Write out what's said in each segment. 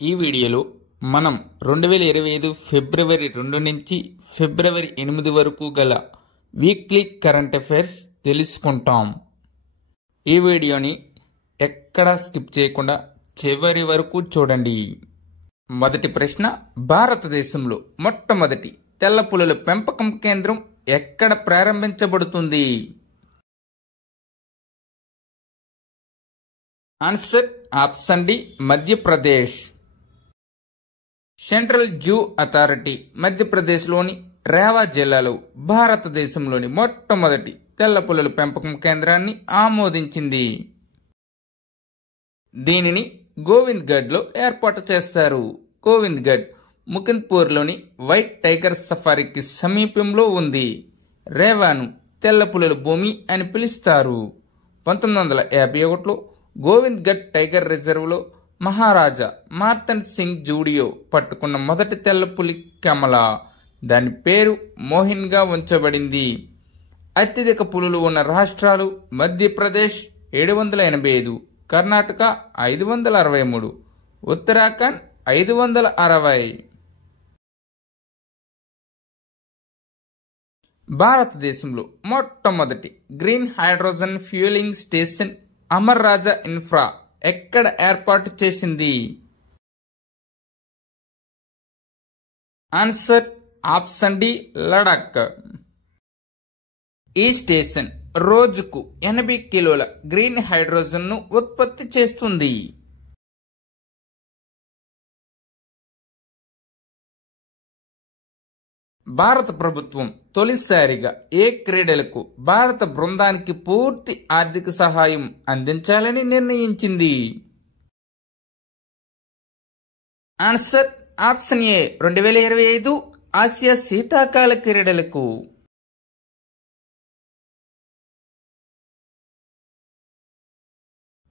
ఈ వీడియోలో మనం 2025 ఫిబ్రవరి 2 నుంచి ఫిబ్రవరి 8 వరకు గల వీక్లీ కరెంట్ అఫైర్స్ తెలుసుకుంటాం. ఈ వీడియోని ఎక్కడా స్కిప్ చేయకుండా చివరి వరకు చూడండి. మొదటి ప్రశ్న, భారతదేశంలో మొట్టమొదటి తెల్ల పులుల పెంపకం కేంద్రం ఎక్కడ ప్రారంభించబడుతుంది? Answer option D, Madhya Pradesh. Central zoo authority మధ్యప్రదేశ్లోని రేవా జిల్లాలో భారతదేశంలోని మొట్టమొదటి తెల్ల పులుల పెంపకం కేంద్రాన్ని ఆమోదించింది. దీనిని గోవింద్గఢ్లో ఏర్పాటు చేస్తారు. గోవింద్గఢ్ ముకుంద్పూర్లోని వైట్ టైగర్ సఫారీకి సమీపంలో ఉంది. రేవాను తెల్ల పులుల భూమి అని పిలుస్తారు. 1951లో గోవింద్గఢ్ టైగర్ రిజర్వ్లో మహారాజా మార్తన్ సింగ్ జూడియో పట్టుకున్న మొదటి తెల్ల పులి కమల. దాని పేరు మోహిన్గా ఉంచబడింది. అత్యధిక పులులు ఉన్న రాష్ట్రాలు మధ్యప్రదేశ్ 785, కర్ణాటక 563, ఉత్తరాఖండ్ 560. భారతదేశంలో మొట్టమొదటి green hydrogen fuelling station Amar Raja infra ఎక్కడ ఏర్పాటు చేసింది? Answer option D, Ladakh. ఈ స్టేషన్ రోజుకు 80 కిలోల గ్రీన్ హైడ్రోజన్ ను ఉత్పత్తి చేస్తుంది. భారత ప్రభుత్వం తొలిసారిగా ఏ క్రీడలకు భారత బృందానికి పూర్తి ఆర్థిక సహాయం అందించాలని నిర్ణయించింది? ఆన్సర్ ఆప్షన్ ఏ, 2025 ఆసియా శీతాకాల క్రీడలకు.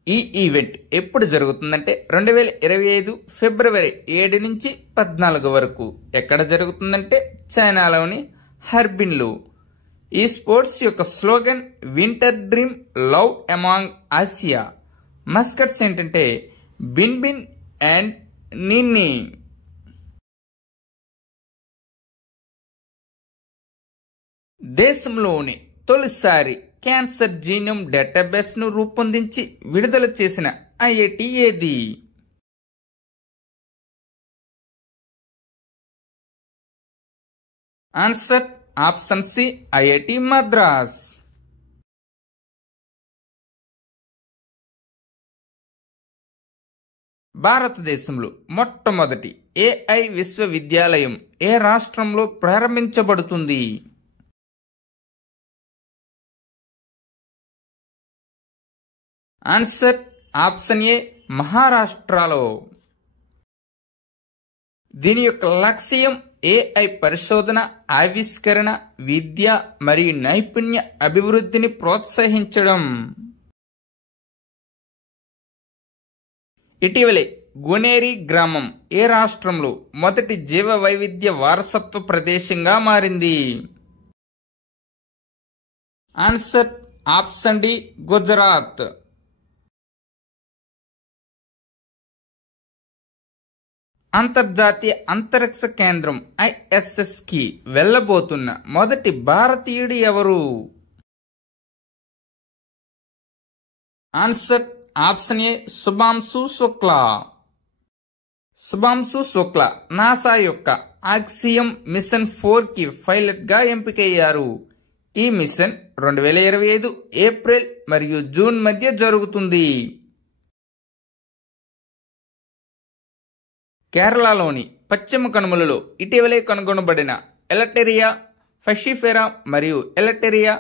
ఈ ఈవెంట్ ఎప్పుడు జరుగుతుందంటే 2025 ఫిబ్రవరి 7 నుంచి 14 వరకు. ఎక్కడ జరుగుతుందంటే చైనాలోని హర్బిన్లో. ఈ స్పోర్ట్స్ యొక్క slogan winter dream, love among Asia. Mascots ఏంటంటే బిన్ బిన్ అండ్ నిన్ని. దేశంలోని తొలిసారి క్యాన్సర్ జీనోమ్ డేటాబేస్ ను రూపొందించి విడుదల చేసిన ఐఐటి ఏది? Answer option C, IIT Madras. భారతదేశంలో మొట్టమొదటి ఏఐ విశ్వవిద్యాలయం ఏ రాష్ట్రంలో ప్రారంభించబడుతుంది? ఆన్సర్ ఆప్షన్ ఏ, మహారాష్ట్రలో. దీని యొక్క లక్ష్యం ఏఐ పరిశోధన, ఆవిష్కరణ, విద్య మరియు నైపుణ్య అభివృద్ధిని ప్రోత్సహించడం. ఇటీవలే గునేరి గ్రామం ఏ రాష్ట్రంలో మొదటి జీవ వైవిధ్య వారసత్వ ప్రదేశంగా మారింది? Answer option D, Gujarat. అంతర్జాతీయ అంతరిక్ష కేంద్రం ISS కి వెళ్లబోతున్న మొదటి భారతీయుడు ఎవరు? Answer option A, Shubhanshu Shukla. Shubhanshu Shukla NASA యొక్క ఆక్సియం మిషన్ 4 కి పైలట్ గా ఎంపికయ్యారు. ఈ మిషన్ 2025 ఏప్రిల్ మరియు జూన్ మధ్య జరుగుతుంది. కేరళలోని పశ్చిమ కనుమలలో ఇటీవలే కనుగొనబడిన ఎలటెరియా ఫషిఫెరా మరియు ఎలటెరియా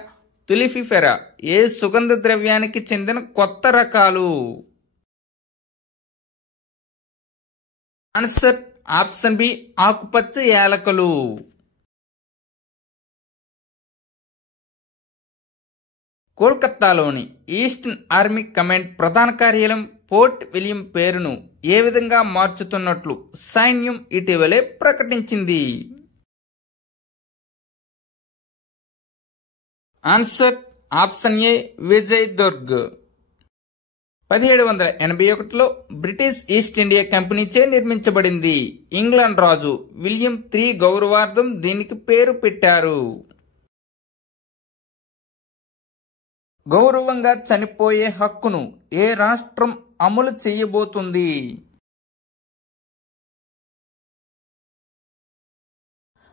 తులిఫిఫెరా ఏ సుగంధ ద్రవ్యానికి చెందిన కొత్త రకాలు? ఆన్సర్ ఆప్షన్ బి, ఆకుపచ్చ యాలకులు. కోల్కతాలోని ఈస్టర్న్ ఆర్మీ కమాండ్ ప్రధాన కార్యాలయం పోర్ట్ విలియం పేరును ఏ విధంగా మార్చుతున్నట్లు సైన్యం ఇటీవలే ప్రకటించింది? Answer option A, Vijay Durg. 1781లో బ్రిటిష్ ఈస్ట్ ఇండియా కంపెనీచే నిర్మించబడింది. ఇంగ్లాండ్ రాజు విలియం III గౌరవార్థం దీనికి పేరు పెట్టారు. గౌరవంగా చనిపోయే హక్కును ఏ రాష్ట్రం అమలు చేయబోతుంది?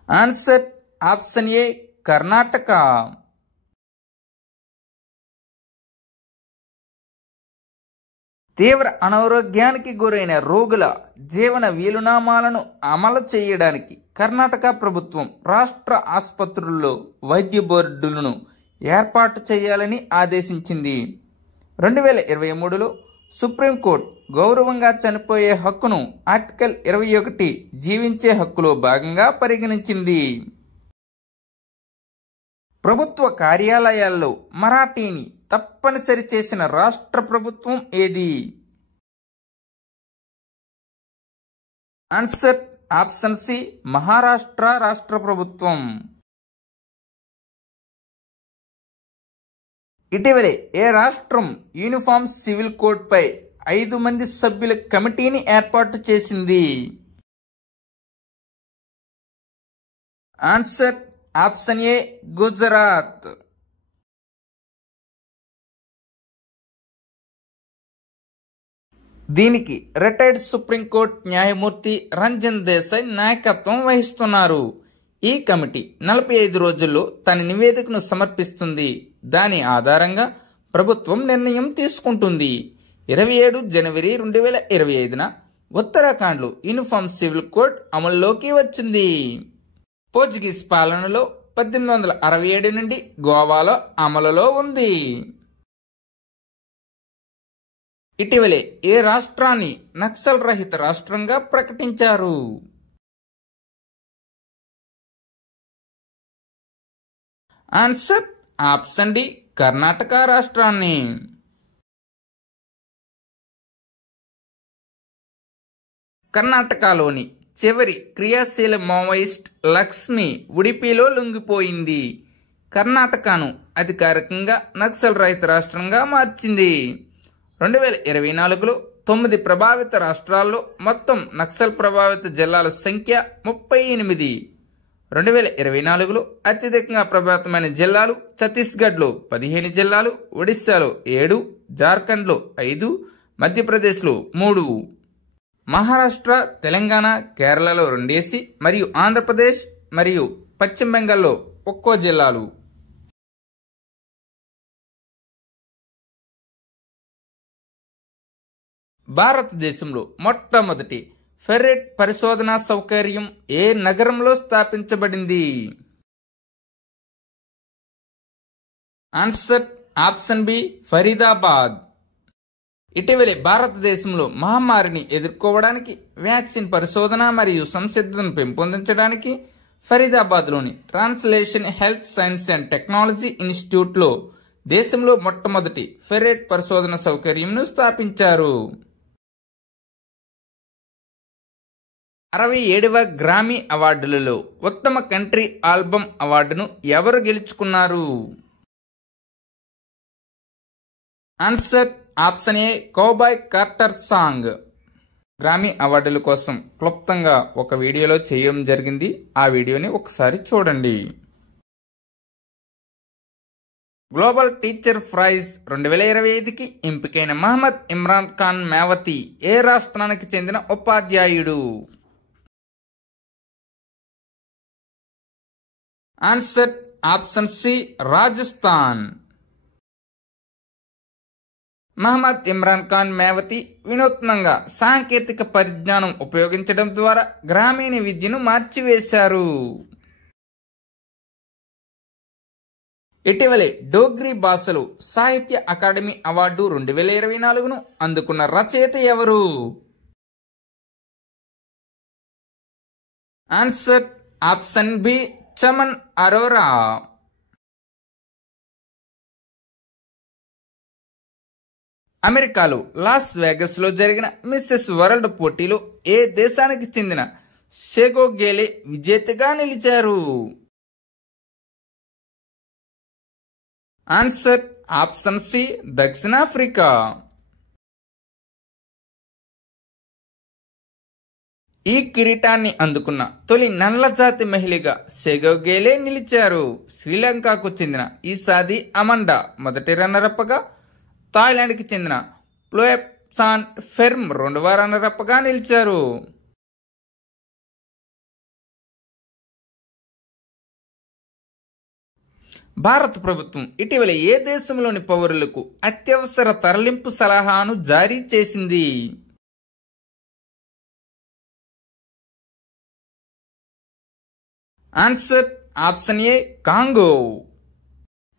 ఆన్సర్ ఆప్షన్ ఏ కర్ణాటక. తీవ్ర అనారోగ్యానికి గురైన రోగుల జీవన వీలునామాలను అమలు చేయడానికి కర్ణాటక ప్రభుత్వం రాష్ట్ర ఆసుపత్రుల్లో వైద్య బోర్డులను ఏర్పాటు చేయాలని ఆదేశించింది. 2023లో సుప్రీంకోర్టు గౌరవంగా చనిపోయే హక్కును ఆర్టికల్ 21 జీవించే హక్కులో భాగంగా పరిగణించింది. ప్రభుత్వ కార్యాలయాల్లో మరాఠీని తప్పనిసరి చేసిన రాష్ట్ర ప్రభుత్వం ఏది? ఆన్సర్ ఆప్షన్ సి మహారాష్ట్ర రాష్ట్ర ప్రభుత్వం. ఇటీవలే ఏ రాష్ట్రం యూనిఫామ్ సివిల్ కోడ్ పై 5 మంది సభ్యుల కమిటీని ఏర్పాటు చేసింది? ఆన్సర్ ఆప్షన్ ఏ గుజరాత్. దీనికి రిటైర్డ్ సుప్రీంకోర్టు న్యాయమూర్తి రంజన్ దేశాయ్ నాయకత్వం వహిస్తున్నారు. ఈ కమిటీ 45 రోజుల్లో తన నివేదికను సమర్పిస్తుంది. దాని ఆధారంగా ప్రభుత్వం నిర్ణయం తీసుకుంటుంది. 27 జనవరి 2025న ఉత్తరాఖండ్లో యూనిఫామ్ సివిల్ కోడ్ అమల్లోకి వచ్చింది. పోర్చుగీస్ పాలనలో 1867 నుండి గోవాలో అమలులో ఉంది. ఇటీవలే ఏ రాష్ట్రాన్ని నక్సల్ రహిత రాష్ట్రంగా ప్రకటించారు? ఆన్సర్ ఆప్షన్ డి కర్ణాటక రాష్ట్రాన్ని. కర్ణాటకలోని చివరి క్రియాశీల మావోయిస్ట్ లక్ష్మి ఉడిపిలో లొంగిపోయింది. కర్ణాటకను అధికారికంగా నక్సల్ రహిత రాష్ట్రంగా మార్చింది. 2024లో 9 ప్రభావిత రాష్ట్రాల్లో మొత్తం నక్సల్ ప్రభావిత జిల్లాల సంఖ్య 38. 2024లో అత్యధికంగా ప్రభావితమైన జిల్లాలు ఛత్తీస్గఢ్లో 15 జిల్లాలు, ఒడిశాలో 7, జార్ఖండ్లో 5, మధ్యప్రదేశ్లో 3, మహారాష్ట్ర, తెలంగాణ, కేరళలో 2 మరియు ఆంధ్రప్రదేశ్ మరియు పశ్చిమ బెంగాల్లో 1 జిల్లాలు. భారతదేశంలో మొట్టమొదటి ఫెర్రెట్ పరిశోధనా సౌకర్యం ఏ నగరంలో స్థాపించబడింది? Answer option B Faridabad. ఇటీవలే భారతదేశంలో మహమ్మారిని ఎదుర్కోవడానికి వ్యాక్సిన్ పరిశోధన మరియు సంసిద్ధతను పెంపొందించడానికి ఫరీదాబాద్లోని translation health science and technology ఇన్స్టిట్యూట్లో దేశంలో మొట్టమొదటి ఫెర్రెట్ పరిశోధన సౌకర్యంను స్థాపించారు. 67వ గ్రామీ అవార్డులలో ఉత్తమ కంట్రీ ఆల్బమ్ అవార్డును ఎవరు గెలుచుకున్నారు? Answer option A cowboy Carter song. Grammy అవార్డుల కోసం క్లుప్తంగా ఒక వీడియోలో చేయడం జరిగింది. ఆ వీడియోని ఒకసారి చూడండి. గ్లోబల్ టీచర్ ప్రైజ్ 2025కి ఎంపికైన మహమ్మద్ ఇమ్రాన్ ఖాన్ మేవతి ఏ రాష్ట్రానికి చెందిన ఉపాధ్యాయుడు? Answer option C Rajasthan. Mohammad Imran Khan Mewati వినూత్నంగా సాంకేతిక పరిజ్ఞానం ఉపయోగించడం ద్వారా గ్రామీణ విద్యను మార్చివేశారు. ఇటీవలే డోగ్రీ భాషలు సాహిత్య అకాడమీ అవార్డు 2024ను అందుకున్న రచయిత ఎవరు? Answer option B Chaman Arora. అమెరికాలో లాస్ వేగస్ లో జరిగిన మిస్సెస్ వరల్డ్ పోటీలో ఏ దేశానికి చెందిన సెగో గేలే విజేతగా నిలిచారు? ఆన్సర్ ఆప్షన్ సి దక్షిణాఫ్రికా. ఈ కిరీటాన్ని అందుకున్న తొలి నల్ల జాతి మహిళగా సెగోగేలే నిలిచారు. శ్రీలంకకు చెందిన ఈసాది అమండా మొదటి రన్నరప్గా, థాయిలాండ్కి చెందిన ప్లోప్సాన్ ఫెర్మ్ రెండవ రన్నరప్గా నిలిచారు. భారత ప్రభుత్వం ఇటీవల ఏ దేశంలోని పౌరులకు అత్యవసర తరలింపు సలహాను జారీ చేసింది? Answer option A Congo.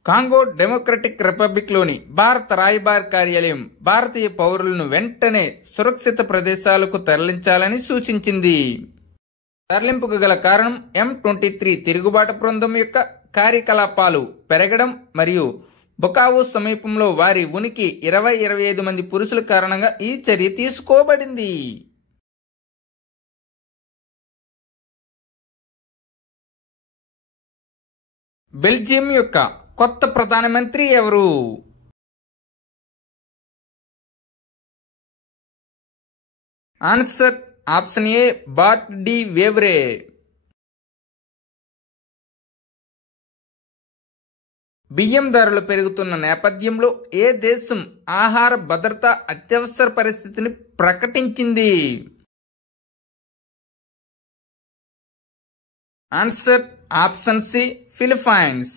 Congo Democratic రిపబ్లిక్లోని భారత రాయబార కార్యాలయం భారతీయ పౌరులను వెంటనే సురక్షిత ప్రదేశాలకు తరలించాలని సూచించింది. తరలింపుకు గల కారణం M23 తిరుగుబాటు బృందం యొక్క కార్యకలాపాలు పెరగడం మరియు బొకావో సమీపంలో వారి ఉనికి 20-25 మంది పురుషుల కారణంగా ఈ చర్య తీసుకోబడింది. బెల్జియం యొక్క కొత్త ప్రధానమంత్రి ఎవరు? Answer option A Bart De Wever. బియ్యం ధరలు పెరుగుతున్న నేపథ్యంలో ఏ దేశం ఆహార భద్రతా అత్యవసర పరిస్థితిని ప్రకటించింది? Answer option C Philippines.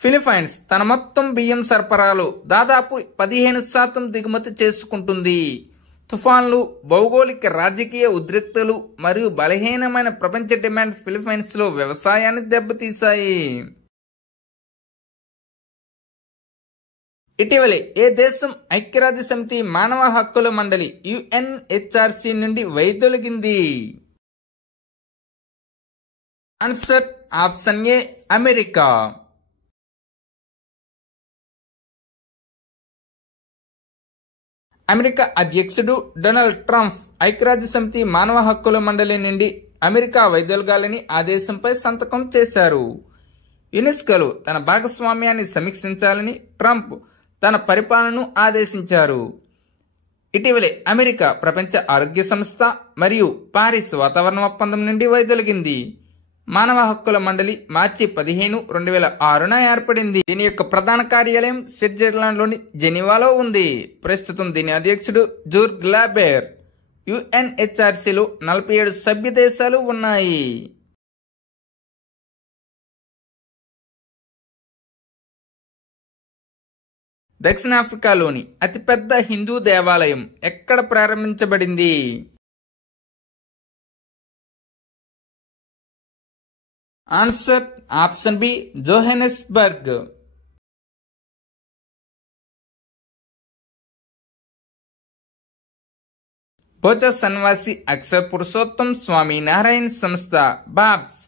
Philippines తన మొత్తం బియ్యం సరఫరాలో దాదాపు 15% దిగుమతి చేసుకుంటుంది. తుఫాన్లు, భౌగోళిక రాజకీయ ఉద్రిక్తలు మరియు బలహీనమైన ప్రపంచ డిమాండ్ ఫిలిప్పైన్స్ లో వ్యవసాయాన్ని దెబ్బతీశాయి. ఇటీవలే ఏ దేశం ఐక్యరాజ్య సమితి మానవ హక్కుల మండలి UNHRC నుండి వైదొలిగింది? Answer option A America. America అధ్యక్షుడు డొనాల్డ్ ట్రంప్ ఐక్యరాజ్య సమితి మానవ హక్కుల మండలి నుండి అమెరికా వైదొలగాలని ఆదేశంపై సంతకం చేశారు. యునెస్కోలో తన భాగస్వామ్యాన్ని సమీక్షించాలని ట్రంప్ తన పరిపాలనను ఆదేశించారు. ఇటీవలే అమెరికా ప్రపంచ ఆరోగ్య సంస్థ మరియు పారిస్ వాతావరణ ఒప్పందం నుండి వైదొలిగింది. మానవ హక్కుల మండలి మార్చి 15, 2006న ఏర్పడింది. దీని యొక్క ప్రధాన కార్యాలయం స్విట్జర్లాండ్లోని జెనీవాలో ఉంది. ప్రస్తుతం దీని అధ్యక్షుడు జూర్ గ్లాబెర్. UNHRCలో 47 సభ్య దేశాలు ఉన్నాయి. దక్షిణాఫ్రికాలోని అతిపెద్ద హిందూ దేవాలయం ఎక్కడ ప్రారంభించబడింది? Answer option B Johannesburg. Bochasanwasi Akshar Purushottam Swami Narayan సంస్థ బాబ్స్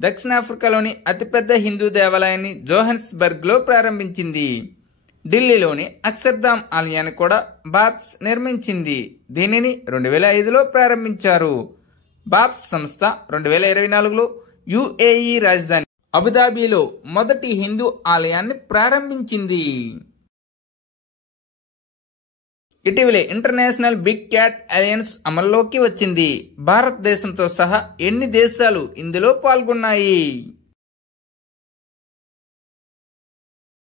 దక్షిణాఫ్రికాలోని అతిపెద్ద హిందూ దేవాలయాన్ని జోహెన్స్బర్గ్ లో ప్రారంభించింది. ఢిల్లీలోని అక్షర్ధామ్ ఆలయాన్ని కూడా బాబ్స్ నిర్మించింది. దీనిని 2005లో ప్రారంభించారు. బాబ్స్ సంస్థ 2024లో UAE రాజధాని అబుదాబిలో మొదటి హిందూ ఆలయాన్ని ప్రారంభించింది. ఇటీవలే ఇంటర్నేషనల్ బిగ్ క్యాట్ అలయన్స్ అమల్లోకి వచ్చింది. భారతదేశంతో సహా ఎన్ని దేశాలు ఇందులో పాల్గొన్నాయి?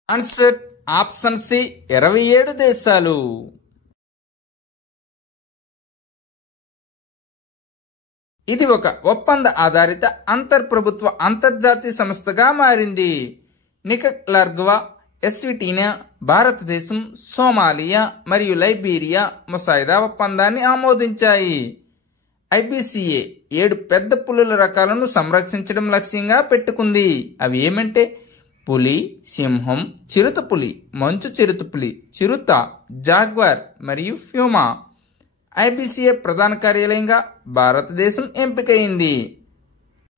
ఆన్సర్ ఆప్షన్ సి 27 దేశాలు. ఇది ఒక ఒప్పంద ఆధారిత అంతర్ప్రభుత్వ అంతర్జాతీయ సంస్థగా మారింది. నికరాగ్వా, ఎస్విటీనా, భారతదేశం, సోమాలియా మరియు లైబీరియా ముసాయిదా ఒప్పందాన్ని ఆమోదించాయి. IBCA 7 పెద్ద పులుల రకాలను సంరక్షించడం లక్ష్యంగా పెట్టుకుంది. అవి ఏమంటే పులి, సింహం, చిరుతపులి, మంచు చిరుతపులి, చిరుత, జాగ్వార్ మరియు ఫ్యూమా. IBCA ప్రధాన కార్యాలయంగా భారతదేశం ఎంపికైంది.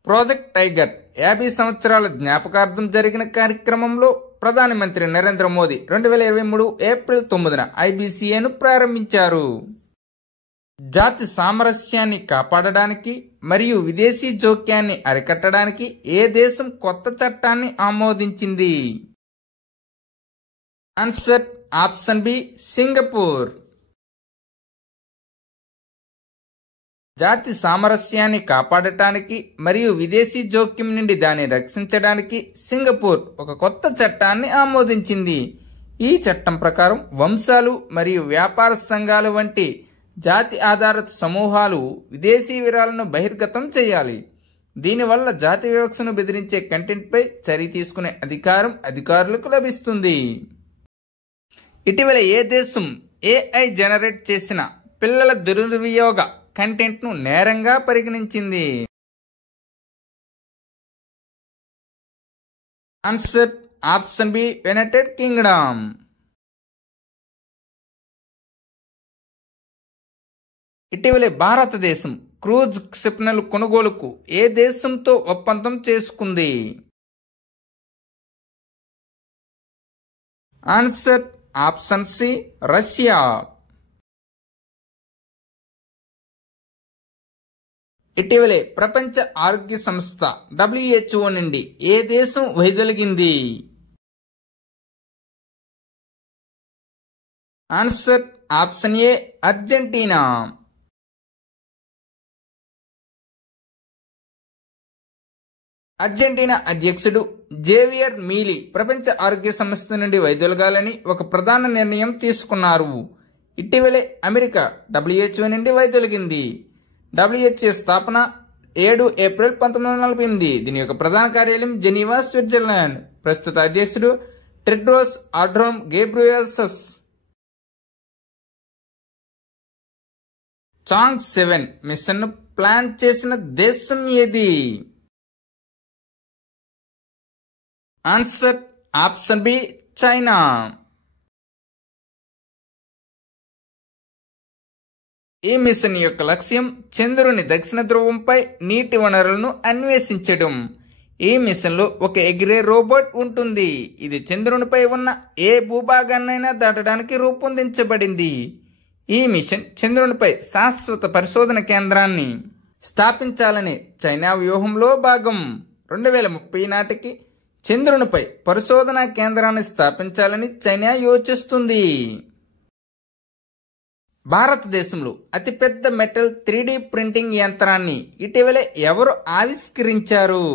ప్రాజెక్ట్ టైగర్ 50 సంవత్సరాల జ్ఞాపకార్థం జరిగిన కార్యక్రమంలో ప్రధానమంత్రి నరేంద్ర మోదీ 2023 ఏప్రిల్ 9న IBCAను ప్రారంభించారు. జాతి సామరస్యాన్ని కాపాడడానికి మరియు విదేశీ జోక్యాన్ని అరికట్టడానికి ఏ దేశం కొత్త చట్టాన్ని ఆమోదించింది? Answer option B Singapore. జాతి సామరస్యాన్ని కాపాడటానికి మరియు విదేశీ జోక్యం నుండి దాన్ని రక్షించడానికి సింగపూర్ ఒక కొత్త చట్టాన్ని ఆమోదించింది. ఈ చట్టం ప్రకారం వంశాలు మరియు వ్యాపార సంఘాలు వంటి జాతి ఆధారిత సమూహాలు విదేశీ విరాళాలను బహిర్గతం చేయాలి. దీనివల్ల జాతి వివక్షను బెదిరించే కంటెంట్పై చర్య తీసుకునే అధికారం అధికారులకు లభిస్తుంది. ఇటీవల ఏ దేశం ఏఐ జనరేట్ చేసిన పిల్లల దుర్వినియోగ కంటెంట్ను నేరంగా పరిగణించింది? Answer option B United Kingdom. ఇటీవలే భారతదేశం క్రూజ్ క్షిపణుల కొనుగోలుకు ఏ దేశంతో ఒప్పందం చేసుకుంది? Answer option C Russia. ఇటీవలే ప్రపంచ ఆరోగ్య సంస్థ WHO నుండి ఏ దేశం వైదొలిగింది? Answer option A Argentina. Argentina అధ్యక్షుడు జేవియర్ మీలీ ప్రపంచ ఆరోగ్య సంస్థ నుండి వైదొలగాలని ఒక ప్రధాన నిర్ణయం తీసుకున్నారు. ఇటీవలే అమెరికా WHO నుండి వైదొలిగింది. WHO స్థాపన 7 ఏప్రిల్ 1948. దీని యొక్క ప్రధాన కార్యాలయం జెనీవా, స్విట్జర్లాండ్. ప్రస్తుత అధ్యక్షుడు టెడ్రోస్ అడ్హానోమ్ గెబ్రెయెసస్. చాంగ్ 7 మిషన్ను ప్లాన్ చేసిన దేశం ఏది? Answer option B China. ఈ మిషన్ యొక్క లక్ష్యం చంద్రుని దక్షిణ ధ్రువంపై నీటి వనరులను అన్వేషించడం. ఈ మిషన్ లో ఒక ఎగిరే రోబోట్ ఉంటుంది. ఇది చంద్రునిపై ఉన్న ఏ భూభాగాన్నైనా దాటడానికి రూపొందించబడింది. ఈ మిషన్ చంద్రునిపై శాశ్వత పరిశోధన కేంద్రాన్ని స్థాపించాలనే చైనా వ్యూహంలో భాగం. 2030 నాటికి చంద్రునిపై పరిశోధనా కేంద్రాన్ని స్థాపించాలని చైనా యోచిస్తుంది. భారతదేశంలో అతిపెద్ద మెటల్ 3D ప్రింటింగ్ యంత్రాన్ని ఇటీవలే ఎవరు ఆవిష్కరించారు?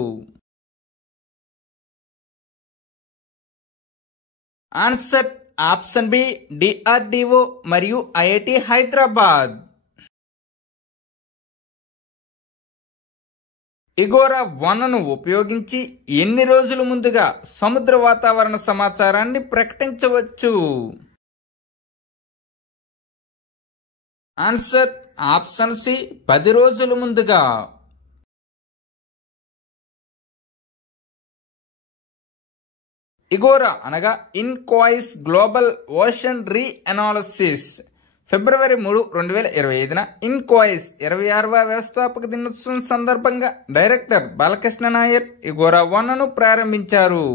ఆన్సర్ ఆప్షన్ బి DRDO మరియు IIT హైదరాబాద్. ఇగోరా 1ను ఉపయోగించి ఎన్ని రోజుల ముందుగా సముద్ర వాతావరణ సమాచారాన్ని ప్రకటించవచ్చు? ఆన్సర్ ఆప్షన్ సి 10 రోజుల ముందుగా. ఇగోరా అనగా ఇన్కాయిస్ గ్లోబల్ ఓషన్ రీ అనాలిసిస్. ఫిబ్రవరి 3, 2025న ఇన్కాయిస్ 26వ వ్యవస్థాపక దినోత్సవం సందర్భంగా డైరెక్టర్ బాలకృష్ణ నాయర్ ఇగోరా 1ను ప్రారంభించారు.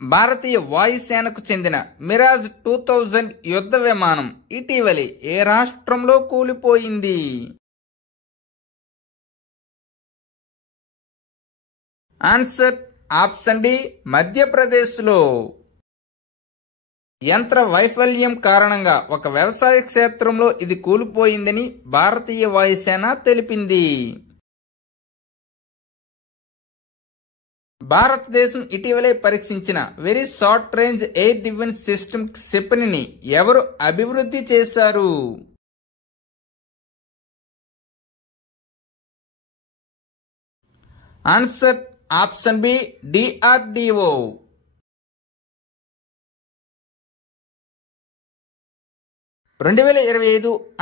భారతీయ వాయుసేనకు చెందిన మిరాజ్ 2000 యుద్ధ విమానం ఇటీవలే ఏ రాష్ట్రంలో కూలిపోయింది? ఆన్సర్ ఆప్షన్ డి మధ్యప్రదేశ్లో. యంత్ర వైఫల్యం కారణంగా ఒక వ్యవసాయ క్షేత్రంలో ఇది కూలిపోయిందని భారతీయ వాయుసేన తెలిపింది. భారతదేశం ఇటీవలే పరీక్షించిన very short range air defence system క్షిపణిని ఎవరు అభివృద్ధి చేశారు? Answer option B DRDO.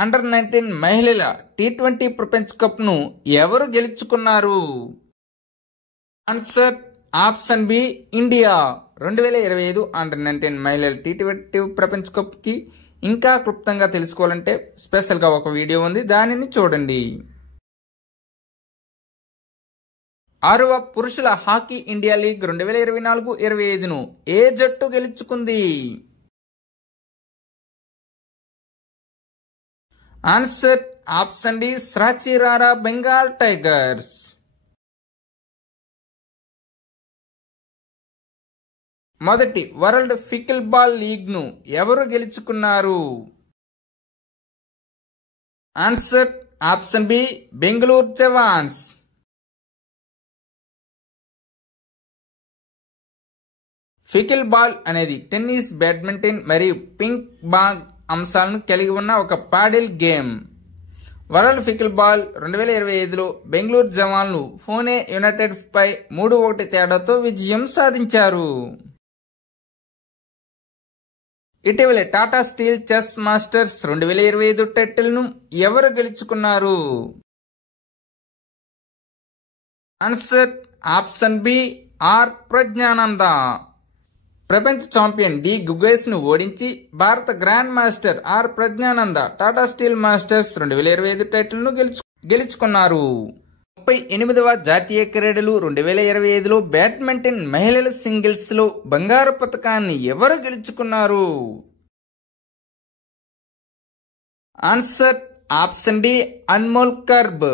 Under nineteen మహిళల T20 ప్రపంచ కప్ ను ఎవరు గెలుచుకున్నారు? Answer option B India. 2025 under nineteen మహిళల T20 ప్రపంచ కప్ కి ఇంకా క్లుప్తంగా తెలుసుకోవాలంటే స్పెషల్ గా ఒక వీడియో ఉంది, దానిని చూడండి. 6వ పురుషుల హాకీ ఇండియా లీగ్ 2024-25ను ఏ జట్టు గెలుచుకుంది? ఆన్సర్ ఆప్షన్ డి సాచిరారా బెంగాల్ టైగర్స్. మొదటి వరల్డ్ పికిల్ బాల్ లీగ్ను ఎవరు గెలుచుకున్నారు? Answer option B Bengaluru Jawans. Pickleball అనేది టెన్నిస్, బ్యాడ్మింటన్ మరియు పింక్ బాంగ్ అంశాలను కలిగి ఉన్న ఒక paddle game. World pickleball 2025లో బెంగళూరు జవాన్లు పూణే యునైటెడ్ పై 3-1 తేడాతో విజయం సాధించారు. ఇటీవలే Tata steel chess masters 2025 title ను ఎవరు గెలుచుకున్నారు? Answer option B are Praggnanandhaa. ప్రపంచ ఛాంపియన్ డి గుగేస్ ను ఓడించి భారత grand master R Praggnanandhaa Tata Steel Masters 2025 title ను గెలుచుకున్నారు. 38వ జాతీయ క్రీడలు 2025లో బ్యాడ్మింటన్ మహిళల సింగిల్స్ లో బంగారు పతకాన్ని ఎవరు గెలుచుకున్నారు? Answer option D Anmol Kharb.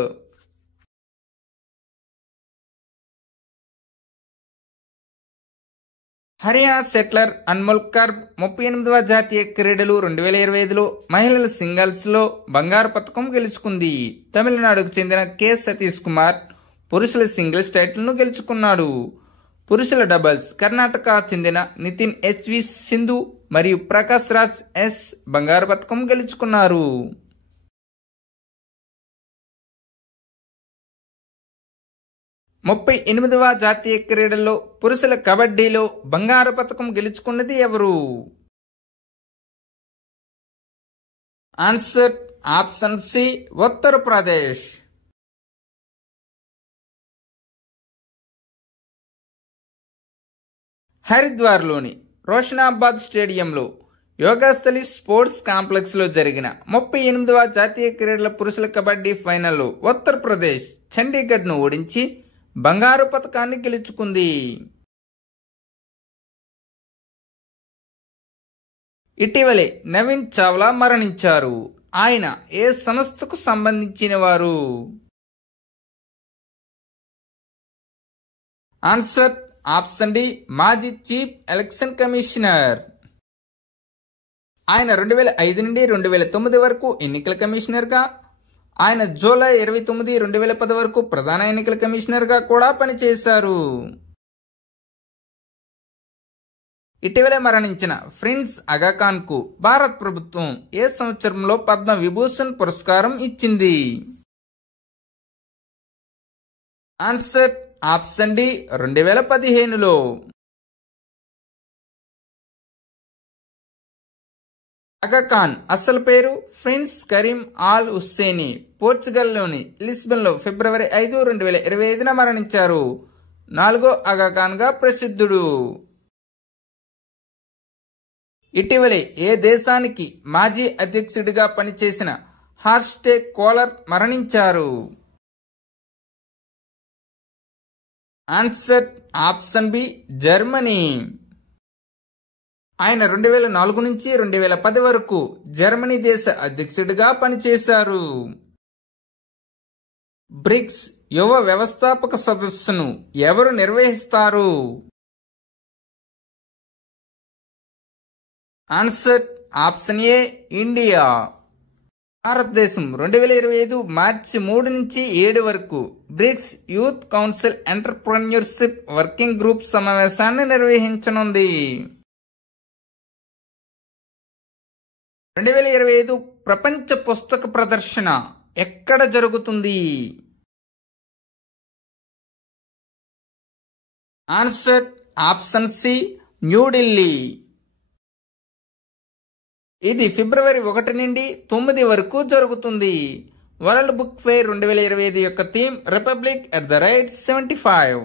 Haryana shuttler Anmol Kharb 38వ జాతీయ క్రీడలు 2025లో మహిళల సింగిల్స్ లో బంగారు పతకం గెలుచుకుంది. తమిళనాడుకు చెందిన కె సతీష్ కుమార్ పురుషుల సింగిల్స్ టైటిల్ ను గెలుచుకున్నాడు. పురుషుల డబుల్స్ కర్ణాటక చెందిన నితిన్ హెచ్వి సింధు మరియు ప్రకాష్ రాజ్ ఎస్ బంగారు పతకం గెలుచుకున్నారు. ముప్పై 38వ జాతీయ క్రీడల్లో పురుషుల కబడ్డీలో బంగారు పతకం గెలుచుకున్నది ఎవరు? Answer option C Uttar Pradesh. హరిద్వార్లోని రోషనాబాద్ స్టేడియంలో యోగాస్థలి స్పోర్ట్స్ కాంప్లెక్స్ లో జరిగిన 38వ జాతీయ క్రీడల పురుషుల కబడ్డీ ఫైనల్లో ఉత్తరప్రదేశ్ చండీగఢ్ ను ఓడించి బంగారు పతకాన్ని గెలుచుకుంది. ఇటీవలే నవీన్ చావ్లా మరణించారు. ఆయన ఏ సంస్థకు సంబంధించిన వారు? ఆన్సర్ ఆప్షన్ డి మాజీ చీఫ్ ఎలక్షన్ కమిషనర్. ఆయన 2005 నుండి 2009 వరకు ఎన్నికల కమిషనర్ గా, ఆయన జూలై 29, 2010 వరకు ప్రధాన ఎన్నికల కమిషనర్ గా కూడా పనిచేశారు. ఇటీవలే మరణించిన ప్రిన్స్ అగాఖాన్ కు భారత ప్రభుత్వం ఏ సంవత్సరంలో పద్మ విభూషణ్ పురస్కారం ఇచ్చింది? ఆన్సర్ ఆప్షన్ డి 2015లో. అగాఖాన్ అసలు పేరు ప్రిన్స్ కరీం ఆల్ హుస్సేని. పోర్చుగల్లోని లిస్బన్ లో ఫిబ్రవరి 5, 2025 మరణించారు. 4వ అగాఖాన్ గా ప్రసిద్ధుడు. ఇటీవలే ఏ దేశానికి మాజీ అధ్యక్షుడిగా పనిచేసిన హార్స్టే కోలర్ మరణించారు? Answer option B Germany. ఆయన 2004 నుంచి 2010 వరకు జర్మనీ దేశ అధ్యక్షుడిగా పనిచేశారు. బ్రిక్స్ యువ వ్యవస్థాపక సదస్సును ఎవరు నిర్వహిస్తారు? Answer option A India. భారతదేశం 2025 మార్చి 3 నుంచి 7 వరకు BRICS youth council entrepreneurship working group సమావేశాన్ని నిర్వహించనుంది. 2025 ప్రపంచ పుస్తక ప్రదర్శన ఎక్కడ జరుగుతుంది? Answer option C New Delhi. ఇది ఫిబ్రవరి 1 నుండి 9 వరకు జరుగుతుంది. వరల్డ్ బుక్ ఫెయిర్ 2025 యొక్క theme republic at the rate 75.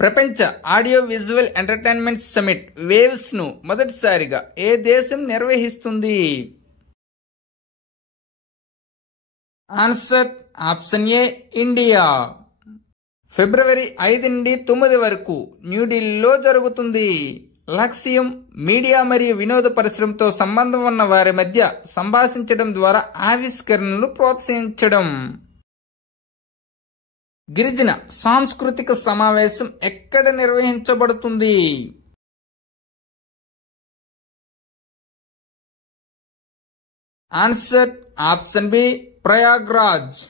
ప్రపంచ audio visual entertainment summit waves ను మొదటిసారిగా ఏ దేశం నిర్వహిస్తుంది? Answer option A India. ఫిబ్రవరి 5 నుండి 9 వరకు న్యూఢిల్లీలో జరుగుతుంది. లక్ష్యం మీడియా మరియు వినోద పరిశ్రమతో సంబంధం ఉన్న వారి మధ్య సంభాషించడం ద్వారా ఆవిష్కరణలు ప్రోత్సహించడం. గిరిజన సాంస్కృతిక సమావేశం ఎక్కడ నిర్వహించబడుతుంది? Answer option B Prayagraj.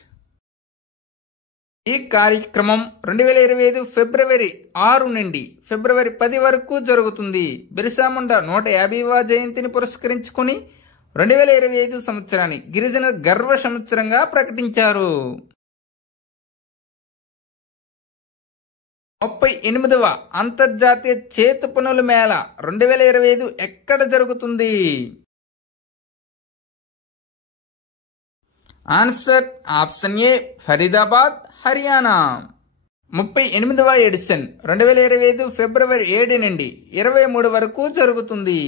ఈ కార్యక్రమం 2025 ఫిబ్రవరి 6 నుండి ఫిబ్రవరి 10 వరకు జరుగుతుంది. బిర్సా ముండా 150వ జయంతిని పురస్కరించుకుని 2025 సంవత్సరాన్ని గిరిజన గర్వ సంవత్సరంగా ప్రకటించారు. 38వ అంతర్జాతీయ చేతి పనుల మేళ 2025 ఎక్కడ జరుగుతుంది? Answer option A Faridabad, Haryana. 38వ ఎడిషన్ 2025 ఫిబ్రవరి 7 నుండి 23 వరకు జరుగుతుంది.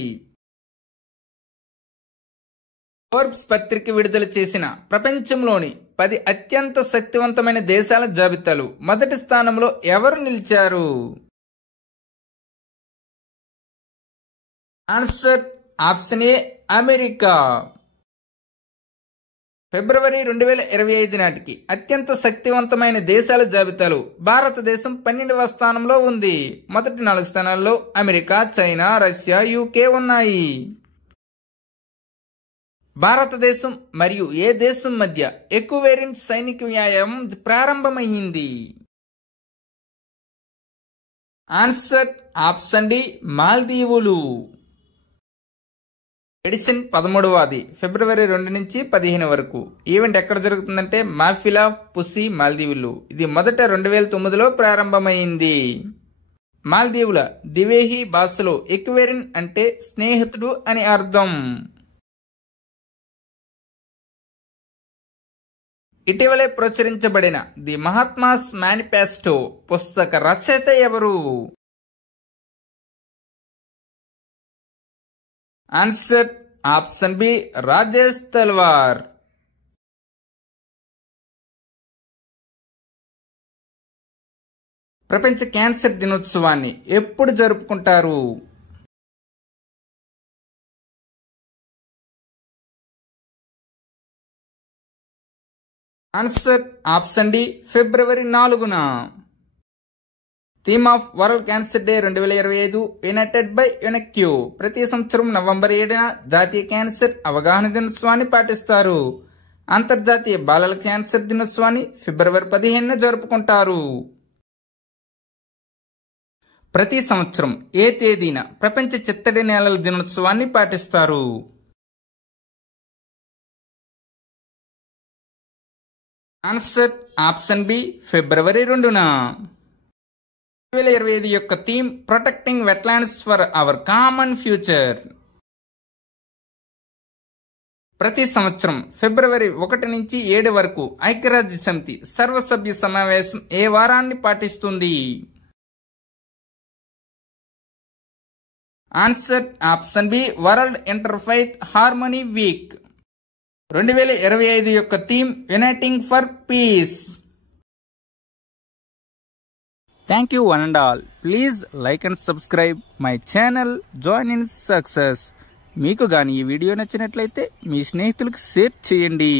ఫోర్బ్స్ పత్రిక విడుదల చేసిన ప్రపంచంలోని 10 అత్యంత శక్తివంతమైన దేశాల జాబితాలో మొదటి స్థానంలో ఎవరు నిలిచారు? Answer option A America. ఫిబ్రవరి 2025 నాటికి అత్యంత శక్తివంతమైన దేశాల జాబితాలో భారతదేశం 12వ స్థానంలో ఉంది. మొదటి 4 స్థానాల్లో అమెరికా, చైనా, రష్యా, యూకే ఉన్నాయి. భారతదేశం మరియు ఏ దేశం మధ్య ఎక్వేరిన్ సైనిక వ్యాయామం ప్రారంభమైంది? ఆన్సర్ ఆప్షన్ డి మాల్దీవులు. ఎడిషన్ 13వది ఫిబ్రవరి 2 నుంచి 15 వరకు. ఈవెంట్ ఎక్కడ జరుగుతుందంటే మాఫిలా పుసి, మాల్దీవులు. ఇది మొదట 2009లో ప్రారంభమైంది. మాల్దీవుల దివేహి భాషలో ఎక్వేరిన్ అంటే స్నేహితుడు అని అర్థం. ఇటీవలే ప్రచురించబడిన ది మహాత్మాస్ మేనిఫెస్టో పుస్తక రచయిత ఎవరు? Answer option B Rajesh Talwar. ప్రపంచ క్యాన్సర్ దినోత్సవాన్ని ఎప్పుడు జరుపుకుంటారు? ఆన్సర్ ఆప్షన్ డి ఫిబ్రవరి 4న. Theme of world cancer day 2025 united by unique. ప్రతి సంవత్సరం నవంబర్ 7న జాతీయ క్యాన్సర్ అవగాహన దినోత్సవాన్ని పాటిస్తారు. అంతర్జాతీయ బాలల క్యాన్సర్ దినోత్సవాన్ని ఫిబ్రవరి 15న జరుపుకుంటారు. ప్రతి సంవత్సరం ఏ తేదీన ప్రపంచ చిత్తడి నేలల దినోత్సవాన్ని పాటిస్తారు? ఆన్సర్ ఆప్షన్ బి ఫిబ్రవరి 2న. 2025 యొక్క theme protecting wetlands for our common future. ప్రతి సంవత్సరం ఫిబ్రవరి 1 నుంచి 7 వరకు ఐక్యరాజ్య సమితి సర్వసభ్య సమావేశం ఏ వారాన్ని పాటిస్తుంది? Answer option B world interfaith harmony week. 2025 యొక్క theme uniting for peace. Thank you one and all. Please like and subscribe my channel. Join in success. మీకు గాని ఈ వీడియో నచ్చినట్లయితే మీ స్నేహితులకు షేర్ చేయండి.